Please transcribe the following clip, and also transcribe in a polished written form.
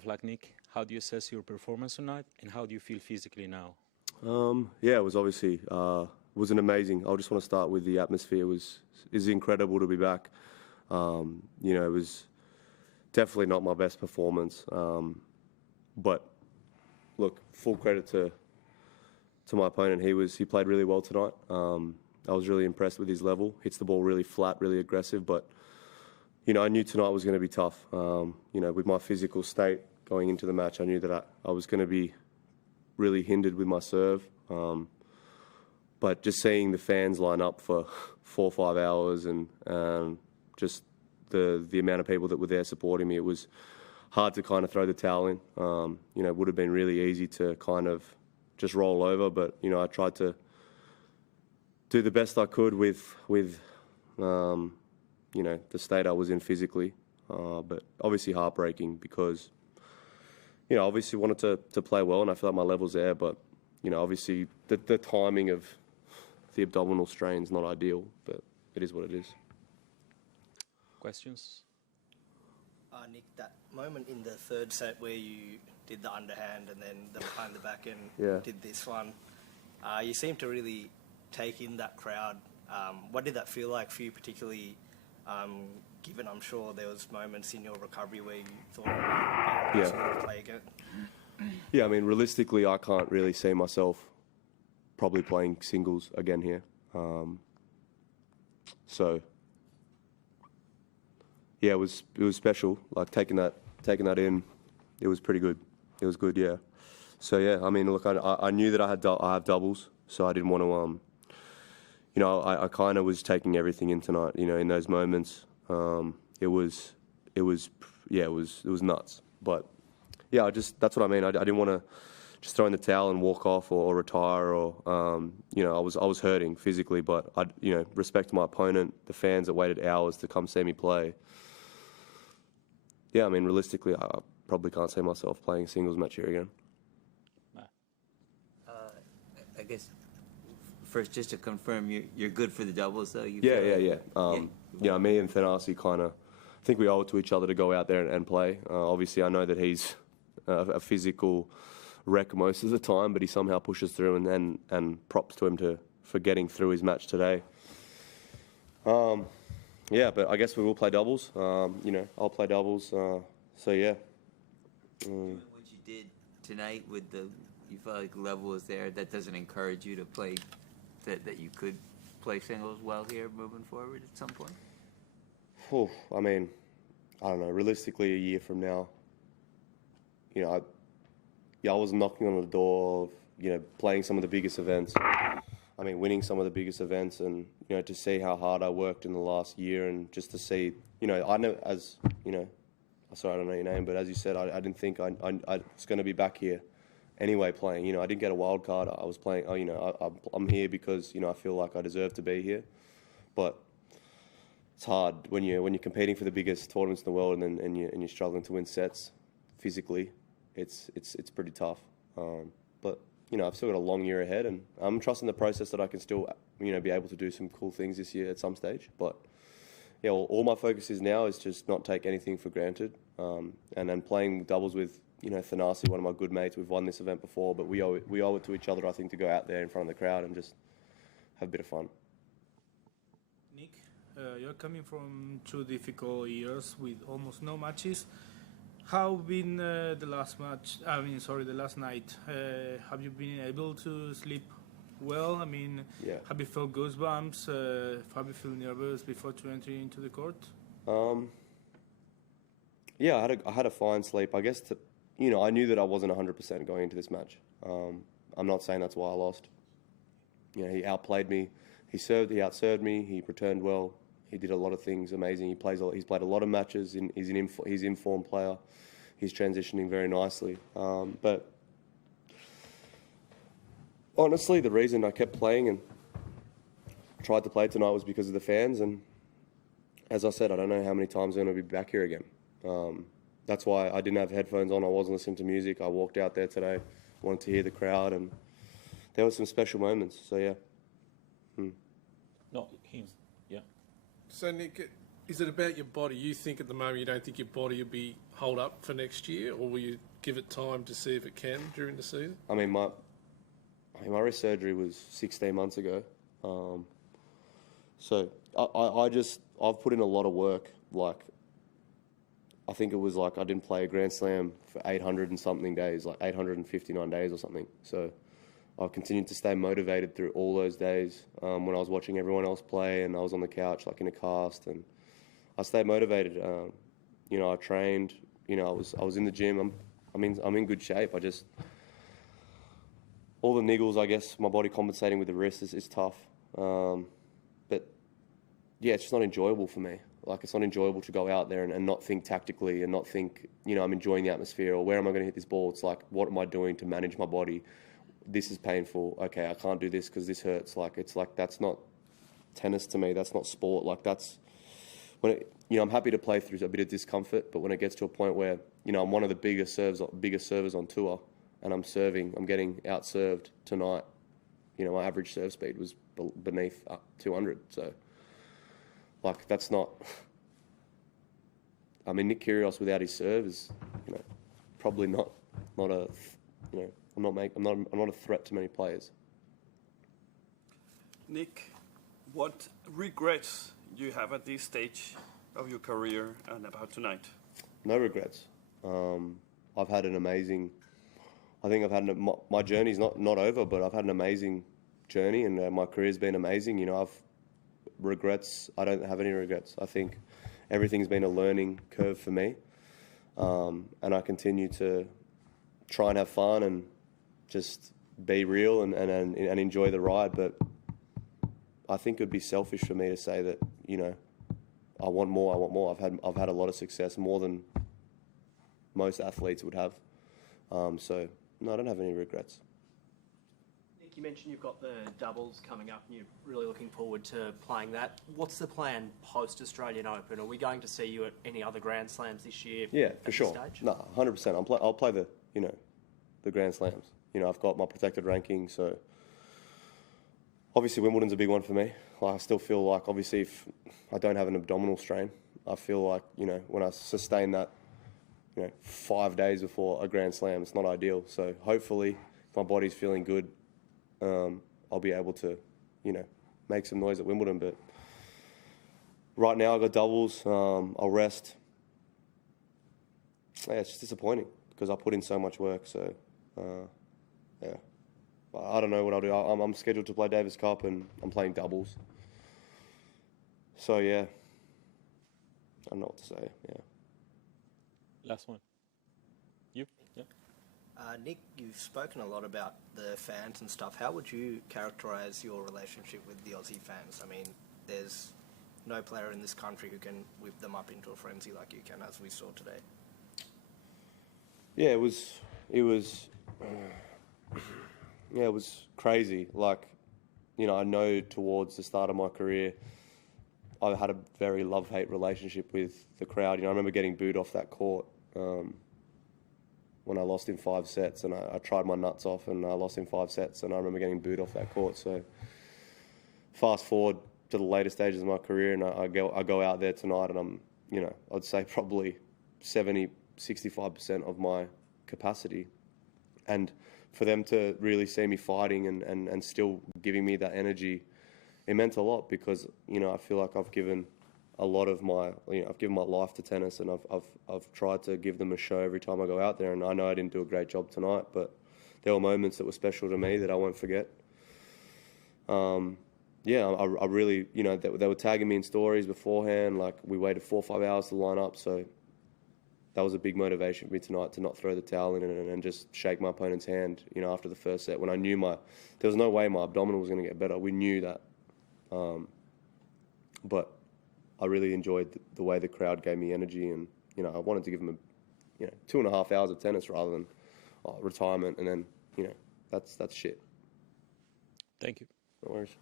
Tough luck, Nick. How do you assess your performance tonight, and how do you feel physically now? Yeah, it was obviously was an amazing. I just want to start with the atmosphere. Is incredible to be back. You know, it was definitely not my best performance, but look, full credit to my opponent. He played really well tonight. I was really impressed with his level. Hits the ball really flat, really aggressive. But you know, I knew tonight was going to be tough. You know, with my physical state going into the match, I knew that I was going to be really hindered with my serve. But just seeing the fans line up for 4 or 5 hours and just the amount of people that were there supporting me, it was hard to kind of throw the towel in. You know, it would have been really easy to kind of just roll over, but you know, I tried to do the best I could with you know, the state I was in physically. But obviously heartbreaking because, you know, obviously wanted to play well, and I feel like my level's there, but you know, obviously the timing of the abdominal strain's not ideal, but it is what it is. Questions? Nick, that moment in the third set where you did the underhand and then the behind the back and did this one, you seemed to really take in that crowd. What did that feel like for you, particularly given I'm sure there was moments in your recovery where you thought you would be play again? Yeah, I mean, realistically, I can't really see myself probably playing singles again here. So yeah, it was special. Like taking that in, it was pretty good. It was good, yeah. So yeah, I mean, look, I knew that I have doubles, so I didn't want to. You know, I kind of was taking everything in tonight. You know, in those moments, it was nuts. But yeah, that's what I mean. I didn't want to just throw in the towel and walk off or retire or you know, I was hurting physically, but I, you know, respect my opponent, the fans that waited hours to come see me play. Yeah, I mean, realistically, I probably can't see myself playing a singles match here again. I guess first, just to confirm, you're good for the doubles, though. Yeah. Yeah, me and Thanasi kind of think we owe it to each other to go out there and play. Obviously, I know that he's a physical wreck most of the time, but he somehow pushes through, and props to him for getting through his match today. Yeah, but I guess we will play doubles. You know, I'll play doubles. So yeah. What you did tonight with you felt like the level was there. That doesn't encourage you to play. That you could play singles well here moving forward at some point. Oh, I mean, I don't know. Realistically, a year from now, you know, I was knocking on the door of, you know, playing some of the biggest events. I mean, winning some of the biggest events, and you know, to see how hard I worked in the last year, and just to see, you know, I know, as you know, sorry, I don't know your name, but as you said, I didn't think I was going to be back here anyway playing. You know, I didn't get a wild card. I was playing. You know, I'm here because, you know, I feel like I deserve to be here, but it's hard when you're competing for the biggest tournaments in the world, and you're struggling to win sets physically. It's pretty tough. But you know, I've still got a long year ahead, and I'm trusting the process that I can still, you know, be able to do some cool things this year at some stage. But yeah, all my focus is now is just not take anything for granted, and then playing doubles with, you know, Thanasi, one of my good mates. We've won this event before, but we owe it to each other, I think, to go out there in front of the crowd and just have a bit of fun. Nick, you're coming from 2 difficult years with almost no matches. How been the last night? Have you been able to sleep well? I mean, have you felt goosebumps? Have you feel nervous before to enter into the court? Yeah, I had a fine sleep. I guess, you know, I knew that I wasn't 100% going into this match. I'm not saying that's why I lost. You know, he outplayed me. He outserved me. He returned well. He did a lot of things amazing. He's played a lot of matches. He's an informed player. He's transitioning very nicely. But honestly, the reason I kept playing and tried to play tonight was because of the fans. And as I said, I don't know how many times I'm going to be back here again. That's why I didn't have headphones on. I wasn't listening to music. I walked out there today, wanted to hear the crowd, and there were some special moments. So yeah. No, him. Yeah. So Nick, Is it about your body? You think at the moment you don't think your body will be hold up for next year, or will you give it time to see if it can during the season? I mean, my wrist surgery was 16 months ago. So I've put in a lot of work. Like, I think it was like I didn't play a Grand Slam for 800 and something days, like 859 days or something. So I continued to stay motivated through all those days when I was watching everyone else play and I was on the couch like in a cast, and I stayed motivated. I trained. I was in the gym. I'm in good shape. All the niggles, I guess, my body compensating with the wrist is tough. But yeah, it's just not enjoyable for me. Like, it's not enjoyable to go out there and not think tactically and not think, I'm enjoying the atmosphere or where am I going to hit this ball. It's like, what am I doing to manage my body? This is painful. Okay, I can't do this because this hurts. It's like that's not tennis to me. That's not sport. Like, that's when I'm happy to play through a bit of discomfort, but when it gets to a point where I'm one of the biggest servers on tour, and I'm getting out-served tonight. My average serve speed was beneath 200. So, like, that's not. I mean, Nick Kyrgios without his serve is, probably not a. I'm not a threat to many players. Nick, what regrets do you have at this stage of your career and about tonight? No regrets. I've had an amazing. I think my journey's not over, but I've had an amazing journey, and my career's been amazing. I don't have any regrets. I think everything's been a learning curve for me, and I continue to try and have fun and just be real and enjoy the ride. But I think it would be selfish for me to say that I want more. I've had a lot of success, more than most athletes would have. So no, I don't have any regrets. Nick, you mentioned you've got the doubles coming up and you're really looking forward to playing that. What's the plan post-Australian Open? Are we going to see you at any other Grand Slams this year? Yeah, for sure. No, 100%. I'll play the Grand Slams. I've got my protected ranking, so obviously Wimbledon's a big one for me. I still feel like, obviously, if I don't have an abdominal strain, I feel like, when I sustain that, 5 days before a Grand Slam, it's not ideal. So hopefully, if my body's feeling good, I'll be able to, make some noise at Wimbledon. But right now, I've got doubles. I'll rest. Yeah, it's just disappointing because I put in so much work. So, yeah. I don't know what I'll do. I'm scheduled to play Davis Cup and I'm playing doubles. So, yeah. I don't know what to say, yeah. Last one. You? Yeah. Nick, you've spoken a lot about the fans and stuff. How would you characterise your relationship with the Aussie fans? I mean, there's no player in this country who can whip them up into a frenzy like you can, as we saw today. Yeah, it was crazy. Like, I know towards the start of my career, I had a very love-hate relationship with the crowd. I remember getting booed off that court when I lost in 5 sets, and I tried my nuts off, and I lost in 5 sets, and I remember getting booed off that court. So, fast forward to the later stages of my career, and I go out there tonight, and I'm, I'd say probably 65% of my capacity, and for them to really see me fighting and still giving me that energy, it meant a lot because I feel like I've given a lot of my I've given my life to tennis, and I've tried to give them a show every time I go out there. And I know I didn't do a great job tonight, but there were moments that were special to me that I won't forget. I really they were tagging me in stories beforehand. Like, we waited 4 or 5 hours to line up, so that was a big motivation for me tonight to not throw the towel in and just shake my opponent's hand. After the first set, when I knew there was no way my abdominal was going to get better. We knew that. But I really enjoyed the way the crowd gave me energy, and I wanted to give them 2.5 hours of tennis rather than retirement, and then that's shit. Thank you. No worries.